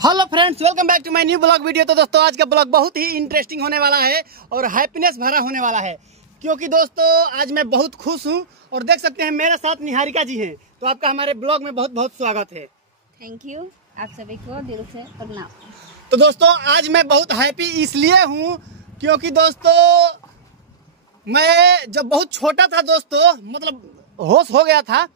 Hello friends, welcome back to my new blog video. तो दोस्तों आज का ब्लॉग बहुत ही इंटरेस्टिंग होने वाला है और हैप्पीनेस भरा होने वाला है, क्योंकि दोस्तों आज मैं बहुत खुश हूं और देख सकते हैं मेरे साथ निहारिका जी हैं। तो आपका हमारे ब्लॉग में बहुत बहुत स्वागत है। थैंक यू, आप सभी को दिल से प्रणाम। तो दोस्तों आज मैं बहुत हैप्पी इसलिए हूं क्योंकि दोस्तों मैं जब बहुत छोटा था दोस्तों, मतलब होश हो गया था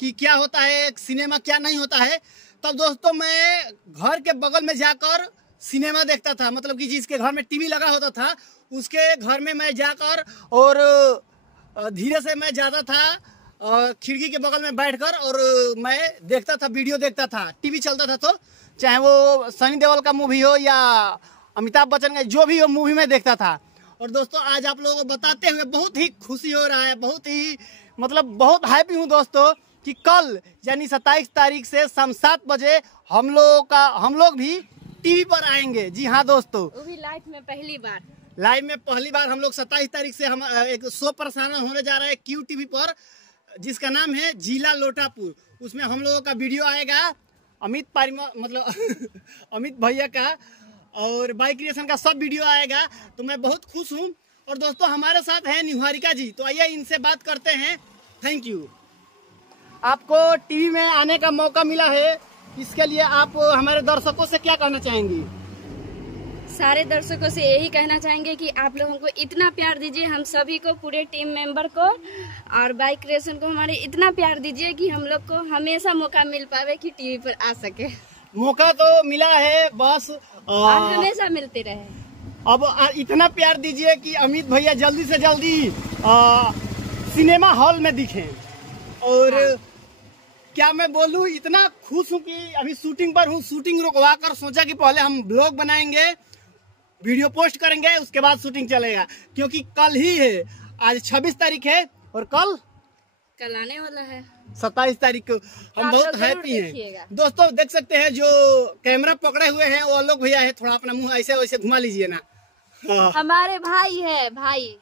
कि क्या होता है सिनेमा, क्या नहीं होता है, तब दोस्तों मैं घर के बगल में जाकर सिनेमा देखता था। मतलब कि जिसके घर में टीवी लगा होता था उसके घर में मैं जाकर और धीरे से मैं जाता था खिड़की के बगल में बैठकर और मैं देखता था, वीडियो देखता था। टीवी चलता था तो चाहे वो सनी देओल का मूवी हो या अमिताभ बच्चन का, जो भी हो मूवी में देखता था। और दोस्तों आज आप लोगों को बताते हुए बहुत ही खुशी हो रहा है, बहुत ही मतलब बहुत हैप्पी हूँ दोस्तों कि कल यानी 27 तारीख से शाम 7 बजे हम लोग भी टीवी पर आएंगे। जी हाँ दोस्तों, वो भी लाइफ में पहली बार हम लोग 27 तारीख से हम एक शो प्रसारण होने जा रहा है क्यू टीवी पर, जिसका नाम है जिला लोटापुर। उसमें हम लोगों का वीडियो आएगा, अमित अमित भैया का और बाइक क्रिएशन का सब वीडियो आएगा। तो मैं बहुत खुश हूँ। और दोस्तों हमारे साथ है निहारिका जी, तो आइए इनसे बात करते हैं। थैंक यू, आपको टीवी में आने का मौका मिला है, इसके लिए आप हमारे दर्शकों से क्या कहना चाहेंगी? सारे दर्शकों से यही कहना चाहेंगे कि आप लोगों को इतना प्यार दीजिए, हम सभी को, पूरे टीम मेंबर को और बाइक क्रिएशन को हमारे इतना प्यार दीजिए कि हम लोग को हमेशा मौका मिल पावे कि टीवी पर आ सके। मौका तो मिला है, बस और हमेशा मिलते रहे। अब इतना प्यार दीजिए कि अमित भैया जल्दी से जल्दी सिनेमा हॉल में दिखें। और क्या मैं बोलूं, इतना खुश हूं कि अभी शूटिंग पर हूं। शूटिंग रुकवा कर सोचा कि पहले हम ब्लॉग बनाएंगे, वीडियो पोस्ट करेंगे, उसके बाद शूटिंग चलेगा, क्योंकि कल ही है। आज 26 तारीख है और कल आने वाला है 27 तारीख को। हम बहुत हैप्पी हैं दोस्तों। देख सकते हैं जो कैमरा पकड़े हुए हैं वो आलोक भैया है। थोड़ा अपना मुंह ऐसे वैसे घुमा लीजिए ना। हमारे भाई है भाई।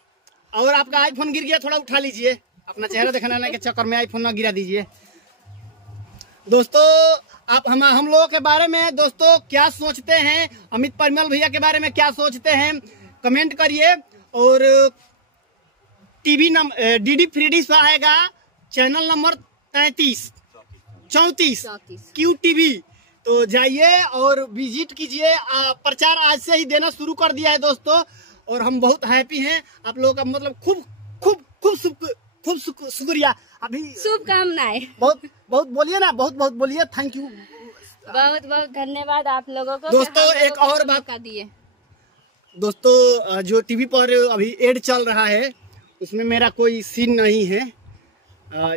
और आपका आईफोन गिर गया, थोड़ा उठा लीजिए, अपना चेहरा दिखाने के चक्कर में आईफोन ना गिरा दीजिए। दोस्तों आप हम लोगों के बारे में दोस्तों क्या सोचते हैं, अमित परिमल भैया के बारे में क्या सोचते हैं, कमेंट करिए। और टीवी डीडी फ्री पर आएगा चैनल नंबर 34 क्यू टीवी। तो जाइए और विजिट कीजिए। प्रचार आज से ही देना शुरू कर दिया है दोस्तों, और हम बहुत हैप्पी हैं। आप लोगों का मतलब खूब शुक्रिया। अभी शुभकामनाएं बहुत बोलिए ना, बहुत बोलिए। थैंक यू, बहुत धन्यवाद आप लोगों को दोस्तों। एक और बात दिए दोस्तों, जो टीवी पर अभी एड चल रहा है उसमें मेरा कोई सीन नहीं है,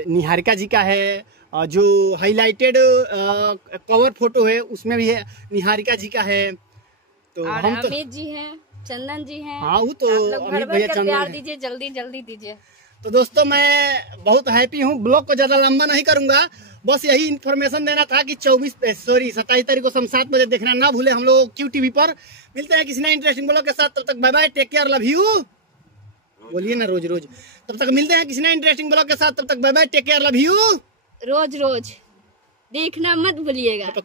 निहारिका जी का है। जो हाईलाइटेड कवर फोटो है उसमें भी है, निहारिका जी का है। तो और हम अमित जी हैं, चंदन जी हैं। हाँ, वो तो अमित भैया प्यार दीजिए, जल्दी दीजिए। तो दोस्तों मैं बहुत हैप्पी हूँ। ब्लॉग को ज्यादा लंबा नहीं करूंगा, बस यही इन्फॉर्मेशन देना था कि 27 तारीख को शाम 7 बजे देखना ना भूले। हम लोग क्यू टीवी पर मिलते हैं किसी नए इंटरेस्टिंग ब्लॉग के साथ। तब तक bye bye, take care, love you बोलिए ना रोज। तब तक मिलते हैं किसी नए इंटरेस्टिंग ब्लॉग के साथ। तब तक bye bye, take care, love you. रोज देखना मत भूलिएगा।